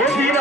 Yeah.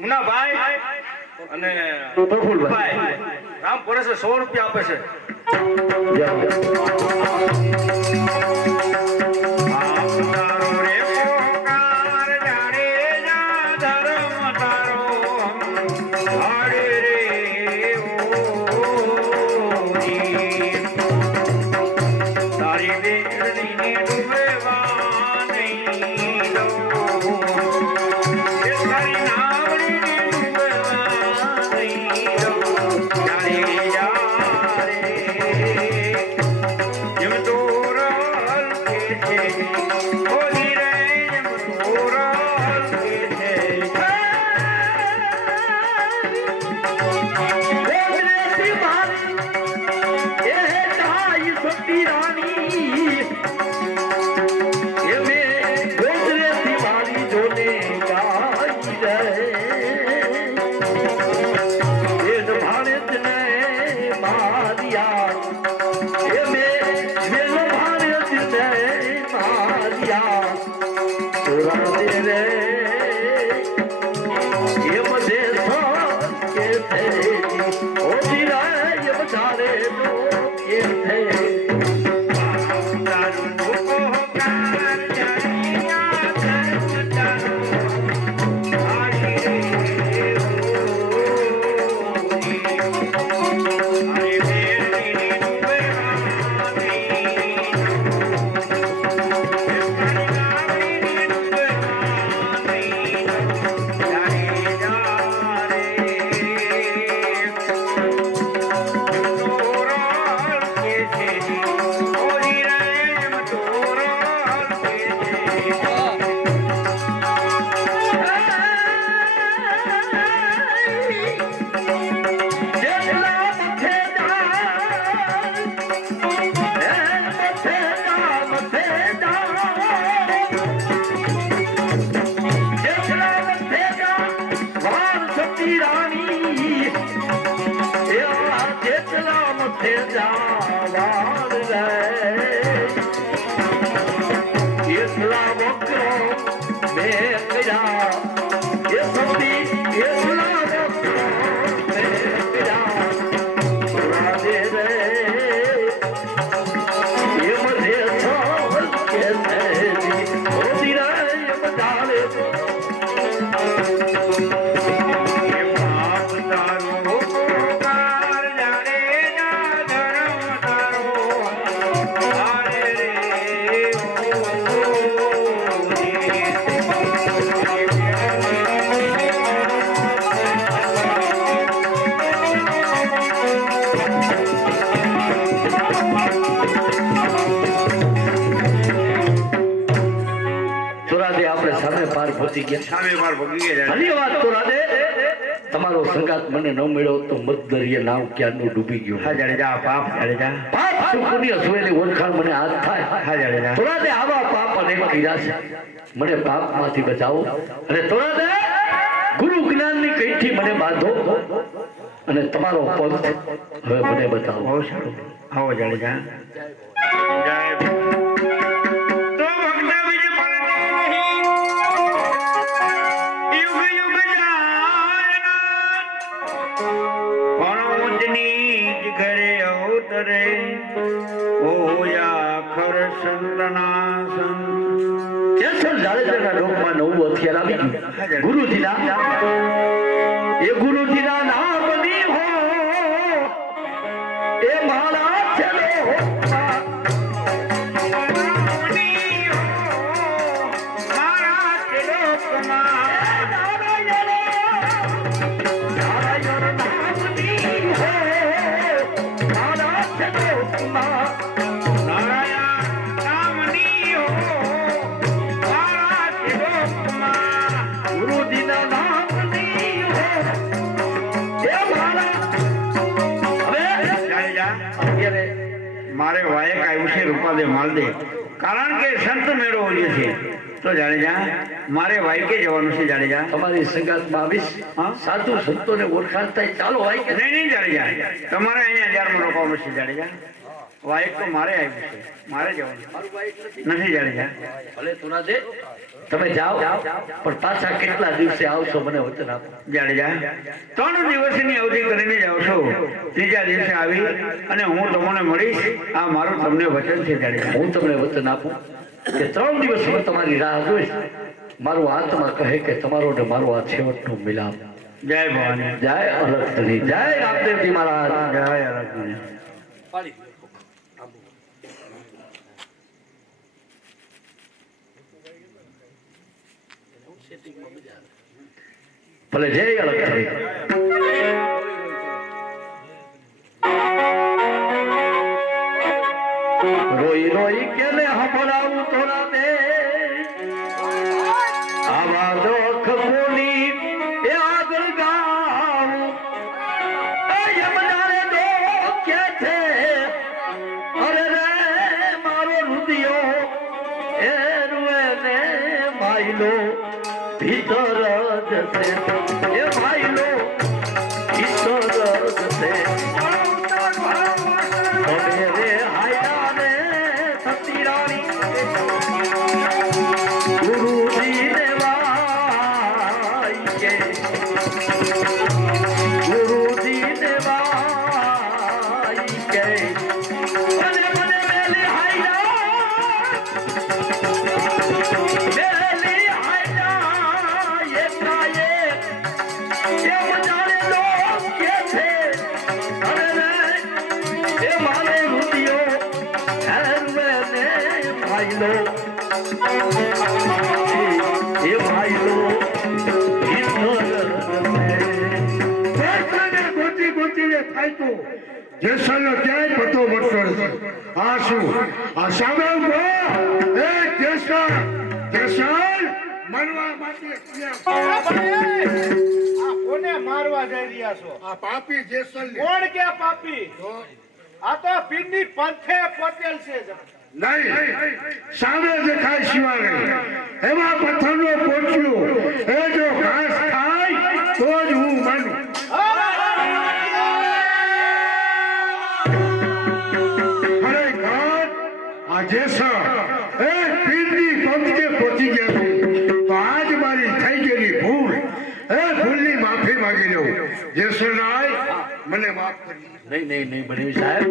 Munabhai અને પ્રફુલભાઈ. રામ પરેશે સો રૂપિયા આપે છે. સુરાદે આપણે સામે પાર પહોંચી ગયા. સામે પાર ભગી ગયા ધન્યવાદ રાધે. તમારો સંગાત મને ન મળ્યો તો મતદરિયે નાવ ક્યાંનું ડૂબી ગયું. હા જાડેજા પાપ જાડેજા પાપ શું અસવેલી ઓળખાણ મને હાથ થાય. હા જાડેજા થોડા દે આવા પાપ અને કર્યા છે. મને પાપમાંથી બચાવો. અને થોડા દે ગુરુ જ્ઞાનની કઈથી મને બાંધો? અને તમારો પંથ હવે મને બતાવો. આવો જાડેજા જય અવતરે ઓયા ખર સંતના સંત કેસર જાડેજાના લોકમાં નવું ગુરુજીના? એ ગુરુજીના મારે વાયક આવ્યું છે રૂપાદે માલદે કારણ કે સંત મેળો હોય છે. તો જાડેજા મારે વાયકે જવાનું છે જાડેજા તમારી સંગાત બાવીસ. હા? સાધુ સંતોને ઓળખાણ થાય ચાલો ભાઈ કે નહીં નહીં જાડેજા તમારે અહીંયા હજારમાં રોકવાનું છે જાડેજા વાયક તો મારે આવ્યું છે. મારે જવાનું. નથી. જાડેજા ભલે તુના દે. તમે જાઓ પણ પાછા કેટલા દિવસે આવશો મને વચન આપો. જાડેજા ત્રણ દિવસની અવધિ કરીને જ આવશો. ત્રીજા દિવસે આવી અને હું તમને મળીશ. આ મારું તમને વચન છે જાડેજા. હું તમને વચન આપું કે ત્રણ દિવસ હું તમારી રાહ જોઈશ. મારું આત્મા કહે કે તમારો ને મારો આ છેવટનો મિલાપ. જય ભવાની. જય અલગની જય રામદેવજી મહારાજ. જય અરજની ભલે જય અલગ રોઈ રોઈ भाई ગોતીને જેસલનો ક્યાંય પતો મળતો નથી. આ શું? આ સામે ઊભો. એ જેસલ, જેસલ, મરવા માટે ક્યાં? આ કોને મારવા જઈ રહ્યા છો આ પાપી જેસલ કોણ કે પાપી આ તો પીરની પંથે પટેલ છે નહીં સામે દેખાય શિવાલય એમાં પથ્થરનો પોચિયો એ જો ઘાસ ખાય તો જ હું ભેસા એ પીરની પંક્તિ પહોંચી ગયા છું. તો આજ મારી થઈ ગયેલી ભૂલ. એ ભૂલની માફી માંગી લઉં. જેસરનાય મને માફ કરી નહીં નહીં નહીં બની સાહેબ.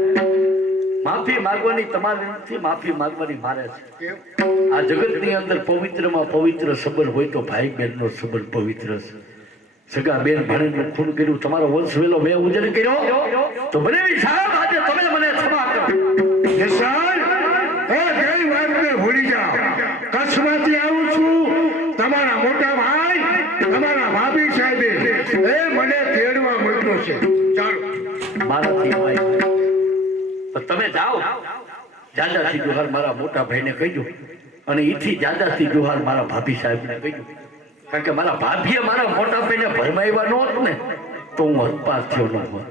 માફી માગવાની તમારી માફી માગવાની મારે છે. આ જગતની અંદર પવિત્રમાં પવિત્ર સબર હોય તો ભાઈ બહેનનો સબર પવિત્ર છે. સગા બેન ભણીને ખૂન કર્યું તમારો વંશ વેલો મેં ઉજન કર્યો. તો મને સાહેબ આજે તમે મને ક્ષમા કરો. કચ્છમાંથી આવું છું. તમારા મોટા ભાઈ, તમારા ભાભી સાહેબે એ મને તેડવા મળ્યો છે. ચાલો. મારાથી ભાઈ. તમે જાઓ. જાદાથી જુહાર મારા મોટા ભાઈને કહીજો અને ઈથી જાદાથી જોહાર મારા ભાભી સાહેબને કહીજો કારણ કે મારા ભાભીએ મારા મોટા ભરમાવ્યા ન હોત ને, તો હું હરપા થયો ન હોત.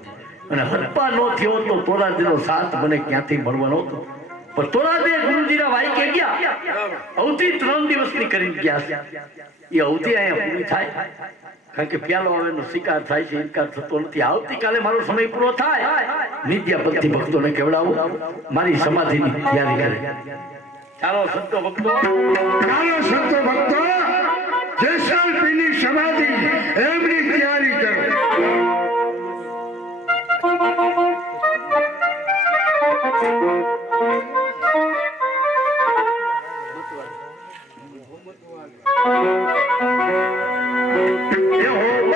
અને હરપા ન થયો તો તોરાજીનો સાથ મને ક્યાંથી મળવાનો હતો? પણ વાઈકે ગયા. અવતી ત્રણ દિવસની કરી ગયા અહીંયા પૂરી થાય. કારણ શિકાર થાય છે આવતીકાલે મારો સમય પૂરો થાય. નિત્ય ભક્તિ ભક્તોને કેવડાવું? મારી સમાધિની તૈયારી કરે. ચાલો સંતો ભક્તો. ચાલો સંતો ભક્તો સમાધિ, એમની ये हो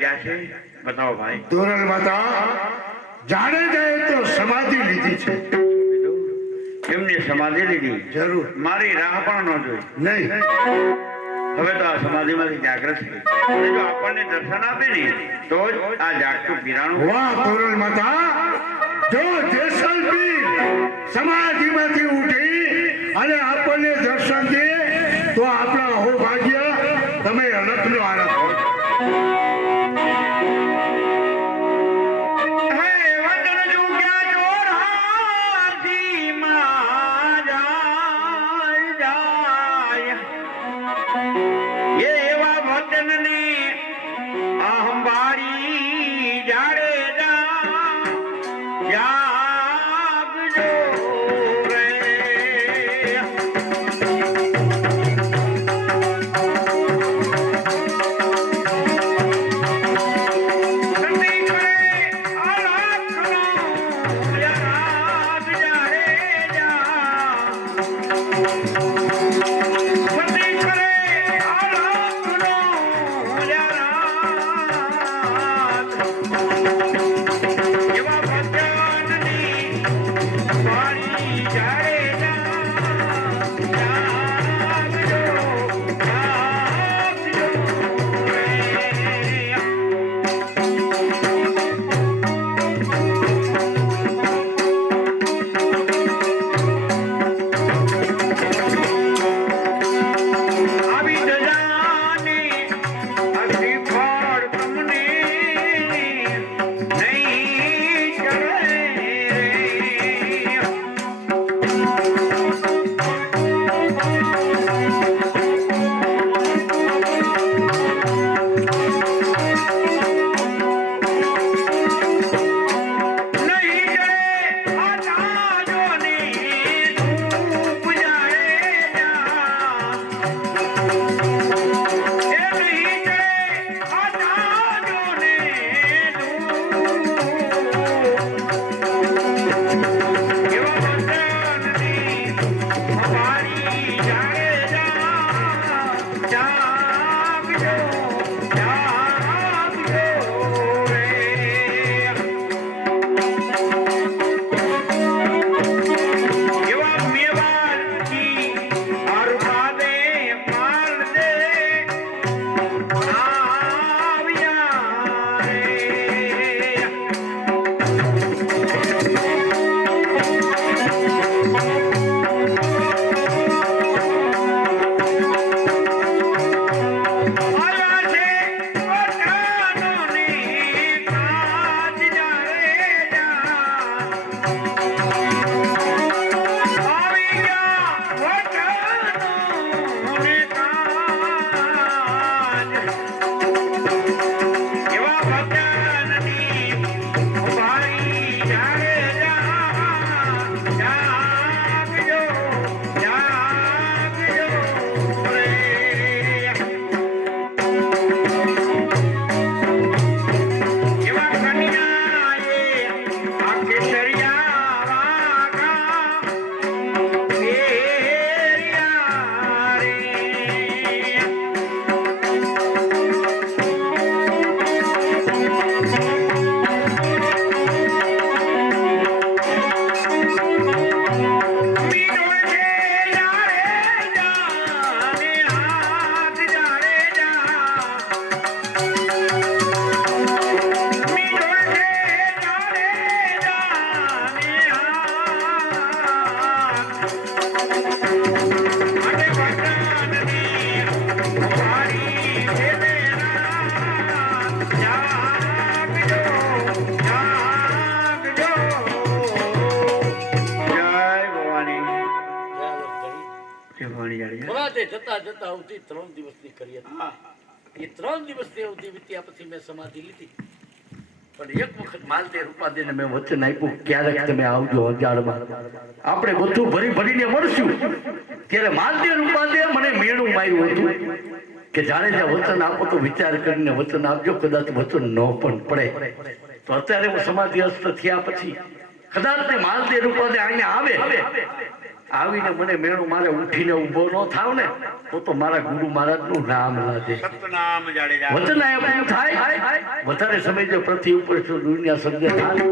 ક્યાં છે બતાવો ભાઈ. ધોરણ માતા જાણે જાય તો સમાધિ લીધી છે. એમને સમાધિ લીધી? જરૂર. મારી રાહ પણ ન જોઈ. નહીં. હવે તો આ સમાધિમાંથી જાગ્રત થઈ. જો આપણને દર્શન આપે ને તો જ આ જાગતું પીરાણું વાહ તોરણ માતા. જો જેસલબીર સમાધિમાંથી ઉઠી અને આપણને દર્શન દે તો આપણા જતા ત્રણ દિવસની કરી હતી એ ત્રણ દિવસની અવધિ વીત્યા પછી મેં સમાધિ લીધી. પણ એક વખત માલદે રૂપાદેને મેં વચન આપ્યું, ક્યારેક તમે આવજો અંજારમાં આપણે બધું ભરી ભરીને મળશું. ત્યારે માલદે રૂપાદે મને મેળું માર્યું હતું કે જાણે જ્યાં વચન આપો તો વિચાર કરીને વચન આપજો, કદાચ વચન ન પણ પડે. તો અત્યારે હું સમાધિસ્થ થયા પછી કદાચ તે રૂપાદે અહીંયા આવે. આવીને મને મેણું મારે ઉઠીને ઊભો ન થાવ ને તો તો મારા ગુરુ મહારાજનું નામ લાજે સતનામ વચન થાય. વધારે સમય જો પ્રતિ ઉપર દુનિયા સમજે થાય.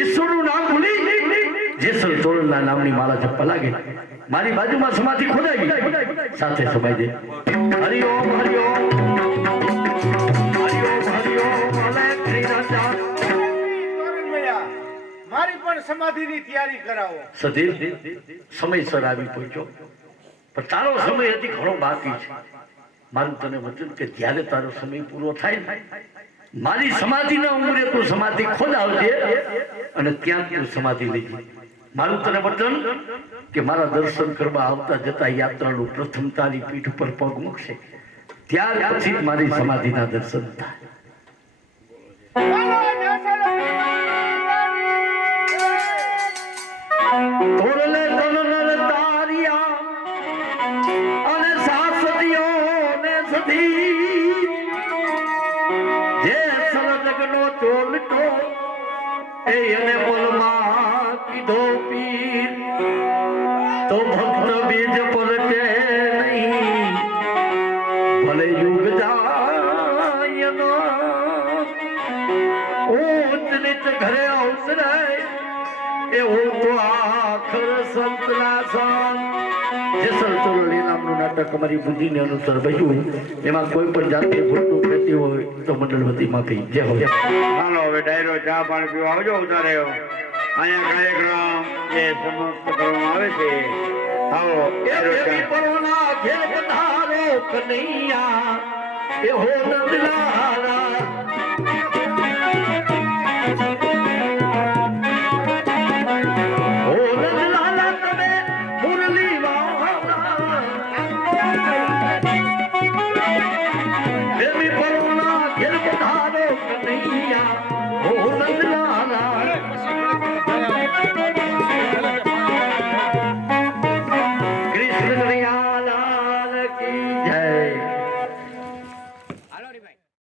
ઈશ્વરનું નામ ભૂલી. જેસલ તોરણના નામની માળા જપવા લાગે. મારી બાજુમાં સમાધિ ખોદાઈ. સાથે સમાઈ દે. હરિઓમ હરિઓમ. હરિઓમ હરિઓમ. હરિ ઓમ હરિ મારી પણ સમાધિની તૈયારી કરાવો. સધીર સમયસર આવી પહોંચ્યો પણ તારો સમય હજી ઘણો બાકી છે. મારું તને વચન કે જ્યારે તારો સમય પૂરો થાય મારી સમાધિના ઉંમરે તું સમાધિ ખોદાવજે અને ત્યાં તું સમાધિ લઈ મારું તને વચન કે મારા દર્શન કરવા આવતા જતા યાત્રાનું પ્રથમ તારી પીઠ ઉપર પગ મૂકશે. ત્યાર પછી મારી સમાધિના દર્શન થાય. ચોલટો એ એને બોલમાં કીધો પીર. તો ભક્ત બીજ પલટે તો આખર સંતના સંત જે સંતોરણી નામનું નાટક અમારી બુદ્ધિને અનુસાર બન્યું એમાં કોઈ પણ જાતની ભૂલનું થતી હોય તો મંડળવતીમાં ભી જે હોય હાલો હવે ડાયરો ચા પાણી પીવા આવજો ઉતારે અહીંયા કાર્યક્રમ જે સમાપ્ત કરવામાં આવે છે. આવો ડાયરો ચા. દેવી પરોના ઘેર પધારો કનૈયા એ હો નંદલાલા